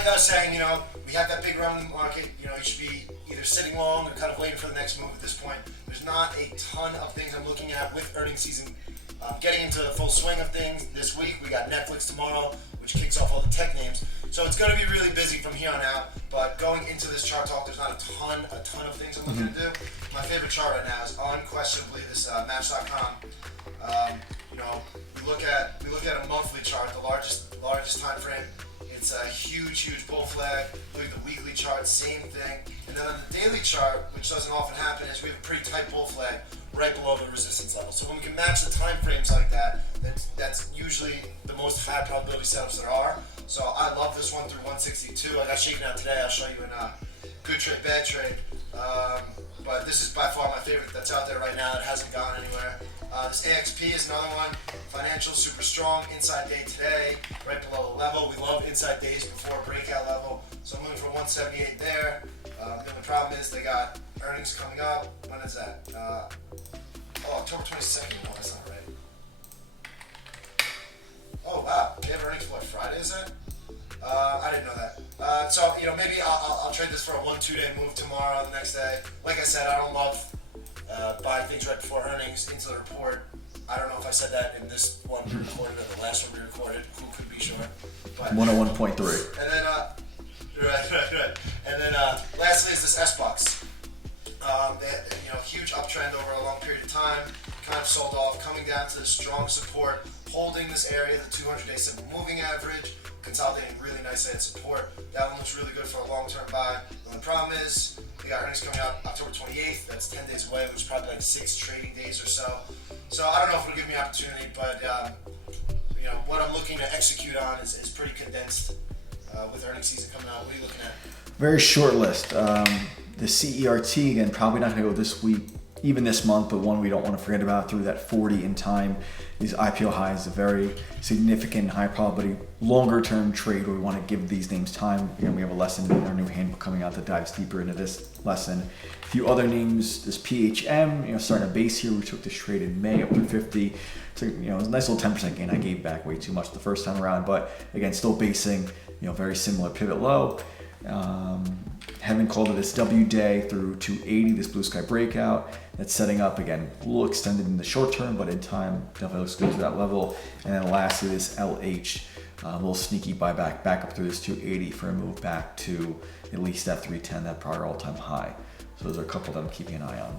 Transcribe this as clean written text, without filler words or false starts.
like I was saying, we have that big run in the market. You should be either sitting long or kind of waiting for the next move at this point. There's not a ton of things I'm looking at with earnings season getting into the full swing of things this week. We got Netflix tomorrow, which kicks off all the tech names. So it's going to be really busy from here on out. But going into this chart talk, there's not a ton of things I'm looking to do. My favorite chart right now is unquestionably this Match.com. We look at a monthly chart, the largest time frame. It's a huge bull flag. Look at the weekly chart, same thing. And then on the daily chart, which doesn't often happen, is we have a pretty tight bull flag right below the resistance level. So when we can match the time frames like that, that's usually the most high probability setups there are. So I love this one through 162. I got shaken out today. I'll show you in a good trade, bad trade. But this is by far my favorite that's out there right now. It hasn't gone anywhere. This AXP is another one. Financial, super strong. Inside day today, right below the level. We love inside days before a breakout level. So I'm moving for 178 there. The only problem is they got earnings coming up. When is that? October 22nd. No, that's not right. Oh, wow. They have earnings for Friday, is that? I didn't know that. So maybe I'll trade this for a 1-2 day move tomorrow, the next day. Like I said, I don't love buying things right before earnings into the report. I don't know if I said that in this one we recorded or the last one we recorded. Who could be sure? But 101.3. And then, right. And then lastly is this S-Box. They had a huge uptrend over a long period of time. Kind of sold off, coming down to strong support, holding this area, the 200-day simple moving average, consolidating really nicely at support. That one looks really good for a long-term buy. The only problem is we got earnings coming out October 28th. That's 10 days away, which is probably like 6 trading days or so. So I don't know if it'll give me opportunity, but what I'm looking to execute on is pretty condensed with earnings season coming out. What are you looking at? Very short list. The CERT, again, probably not going to go this week, even this month, but one we don't want to forget about through that 40 in time. These IPO highs, a very significant high probability longer term trade where we want to give these names time. Again, we have a lesson in our new handbook coming out that dives deeper into this lesson. A few other names, this PHM, starting a base here. We took this trade in May up to 50. So, it was a nice little 10% gain. I gave back way too much the first time around, but again, still basing, very similar pivot low. Haven't called it this W day through 280, this blue sky breakout. That's setting up again, a little extended in the short term, but in time definitely looks good to that level. And then lastly, this LH, a little sneaky buyback back up through this 280 for a move back to at least that 310, that prior all-time high. So those are a couple that I'm keeping an eye on.